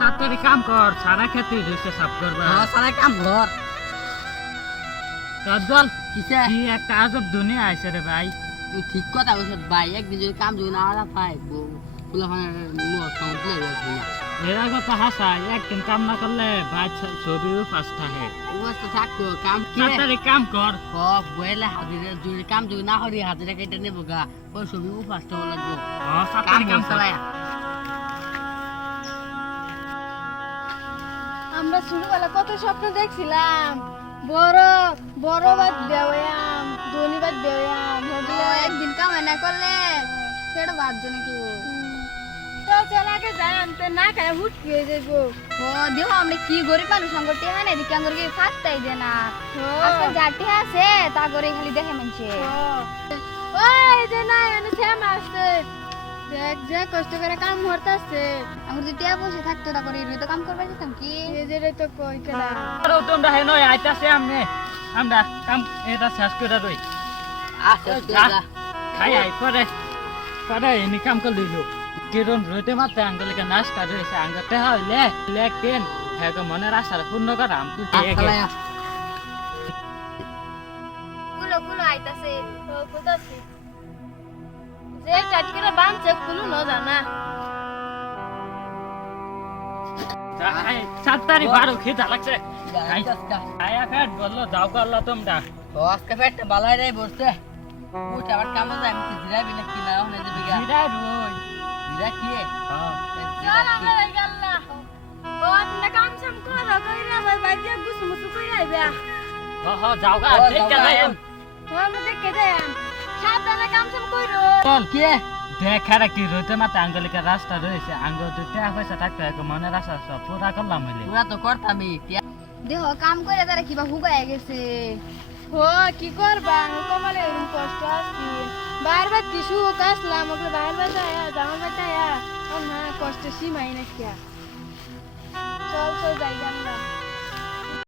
তাড়াতাড়ি কাম কর, সারা খেতে রয়েছে সাফ করবা। সারা কাম কর। তদ্দল কিসে কি একটা আজব দুনিয়া আইছে রে ভাই। তুই ঠিক কথা বলছ ভাই, একদিন যদি কাম যদি না আলা পাই ফুলা মোর কাউন্ট লে যাচ্ছে না। এরা কথা হাসা, একদিন কাম না করলে ভাই ছবিও ফার্স্ট থাকে। অবস্থা থাকতো কাম কি তাড়াতাড়ি কাম কর। বইলে হাজিরা যদি কাম যদি না করি হাজিরা কেটে নেবো গা, ওই ছবি ফার্স্ট হওয়া লাগবো। তাড়াতাড়ি কাম কর। আমরা ছোটবেলা কত স্বপ্ন দেখছিলাম, বড় বড় বাদ দেওয়াম, ধনী বাদ দেওয়াম, একদিন কামাই না করলে সেটা বাদ নাকি তো চল আগে যাই, আনতে না খায় হুট হয়ে যাবো। ও দেহ আমরা কি গরিব মানুষ সংগঠে হয় না, এদিকে আমার কি ফাটতাই দে না। আজকে জাতি আছে তা করে খালি দেখে মানছে। ওই যে না এনে শ্যাম আসছে, দেখ যে কষ্ট করে কাম করতেছে। আমার যদি টিয়া বসে থাকতো না করে তো কাম করবে যেতাম কি, এই যে তো কই কেলা আর তোমরা হেন আইতাছে আমরা কাম এটা শেষ করে রই। আচ্ছা খাই আই পরে পরে এনি কাম করে লইলো। কিরণ রইতে মাত্র আঙ্গলিকে নাস্তা রয়েছে, আঙ্গতে হইলে লেগ টেন হ্যাঁ মনের আশা পূর্ণ করাম। তুই কুলো কুলো আইতাছে তো কুতাছে যে টাটকেরা বানছে কুলো ন জানা। সাতটারি বারো খিদা লাগছে, খাইয়া ফেট বললো যাও করলো তোমরা। আজকে পেটটা বালাই রে বসছে, উঠে আবার কামে যায়। আমি জিরাবি না কি না হনে যাবি গা জিরা রই জিরা কি চল আমরা যাই গাল্লা। ও আপনি কাম সাম করো কইরা আমার বাইতে গুছু মুছু কইরা আইবা। হ যাও গা ঠিক আছে। আমরা দেখে দেন সাবধানে কাম সাম কইরো। চল কি দেখারা কি রইতে মাত্র আঙ্গলিকে রাস্তা রয়েছে, আঙ্গ দুই টাকা পয়সা থাকতে মনের আশা সব পুরা করলাম হইলে। পুরা তো করতামই। দেহ কাম করে তারা কিবা হুগায় গেছে। ও কি করবা কমালে এরকম কষ্ট আসছি, বারবার কিছু কাসলাম ওকে বারবার যায় জামা বাটায়া না কষ্ট সীমাই না কিয়া। চল চল যাই